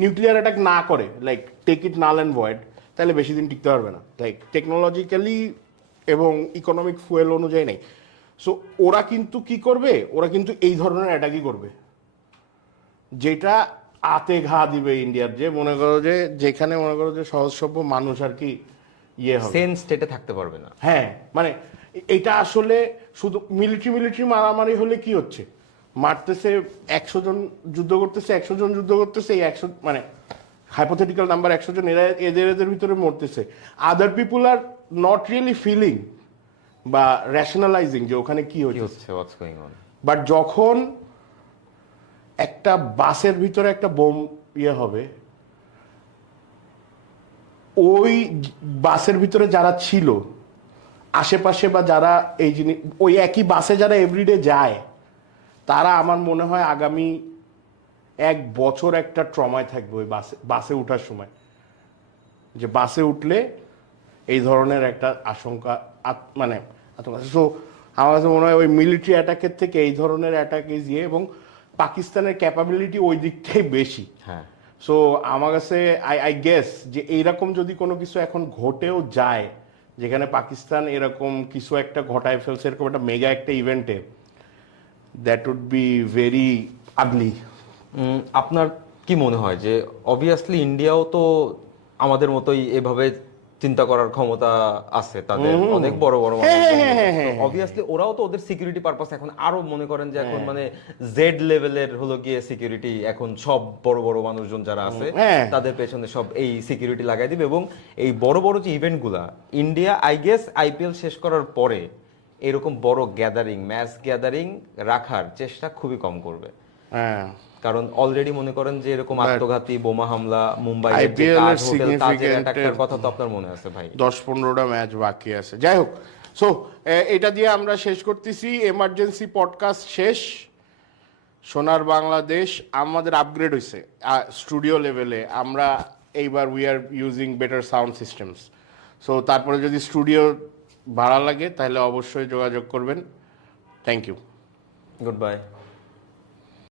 Nuclear attack না করে, like take it null and void, তাহলে বেশি দিন টিকতে পারবে না, লাইক টেকনোলজিক্যালি এবং ইকোনমিক ফুয়েল অনুযায়ী নেই। সো ওরা কিন্তু কি করবে, ওরা কিন্তু এই ধরনের অ্যাটাকই করবে, যেটা আতে ঘা দিবে ইন্ডিয়ার, যে মনে করো যে যেখানে মনে করো যে সহজসভ্য মানুষ আর কি ইয়ে হবে, সেন্স স্টেটে থাকতে পারবে না। হ্যাঁ মানে এটা আসলে শুধু মিলিটারি মারামারি হলে কি হচ্ছে, মারতেছে 100 জন যুদ্ধ করতেছে, 100 জন যুদ্ধ করতেছে, এই 100 মানে হাইপোথেটিক্যাল নাম্বার 100 জন, এরা এদের ভিতরে মরতেছে, আদার পিপুল আর নট রিয়েলি ফিলিং বা রেশনালাইজিং যে ওখানে কি হচ্ছে। What's going on. বাট যখন একটা বাসের ভিতরে একটা বোম ইয়ে হবে, ওই বাসের ভিতরে যারা ছিল আশেপাশে বা যারা এই জিনিস ওই একই বাসে যারা এভরিডে যায়, তারা আমার মনে হয় আগামী 1 বছর একটা ট্রমায় থাকবে ওই বাসে ওঠার সময়, যে বাসে উঠলে এই ধরনের একটা আশঙ্কা মানে আতঙ্ক। সো আমার কাছে মনে হয় ওই মিলিটারি অ্যাটাকের থেকে এই ধরনের অ্যাটাক ইয়ে, এবং পাকিস্তানের ক্যাপাবিলিটি ওই দিকটাই বেশি। হ্যাঁ, সো আমার কাছে আই গেস যে এইরকম যদি কোনো কিছু এখন ঘটেও যায়, যেখানে পাকিস্তান এরকম কিছু একটা ঘটায় ফেলছে, এরকম একটা মেগা একটা ইভেন্টে, দ্যাট উড বি ভেরি আগলি। আপনার কি মনে হয় যে অবভিয়াসলি ইন্ডিয়াও তো আমাদের মতোই এভাবে চিন্তা করার ক্ষমতা আছে, তাদের অনেক বড় বড় অবভিয়াসলি ওরাও তো ওদের সিকিউরিটি পারপাস এখন আরো মনে করেন যে এখন মানে জেড লেভেলের হলো গিয়ে সিকিউরিটি, এখন সব বড় বড় মানুষজন যারা আছে তাদের পেছনে সব এই সিকিউরিটি লাগাই দিবে, এবং এই বড় বড় যে ইভেন্টগুলা ইন্ডিয়া আই গেস আইপিএল শেষ করার পরে এরকম বড় গ্যাদারিং ম্যাচ গ্যাদারিং রাখার চেষ্টা খুবই কম করবে। হ্যাঁ, কারণ অলরেডি মনে করেন যে এরকম আত্মঘাতী বোমা হামলা মুম্বাই কথা তো আপনার মনে আছে ভাই, 10-15টা ম্যাচ বাকি আছে। যাই হোক, সো এটা দিয়ে আমরা শেষ করতেছি এমার্জেন্সি পডকাস্ট শেষ। সোনার বাংলাদেশ আমাদের আপগ্রেড হয়েছে স্টুডিও লেভেলে, আমরা এইবার we are using better sound systems. So তারপরে যদি স্টুডিও ভাড়া লাগে তাহলে অবশ্যই যোগাযোগ করবেন। Thank you, good by.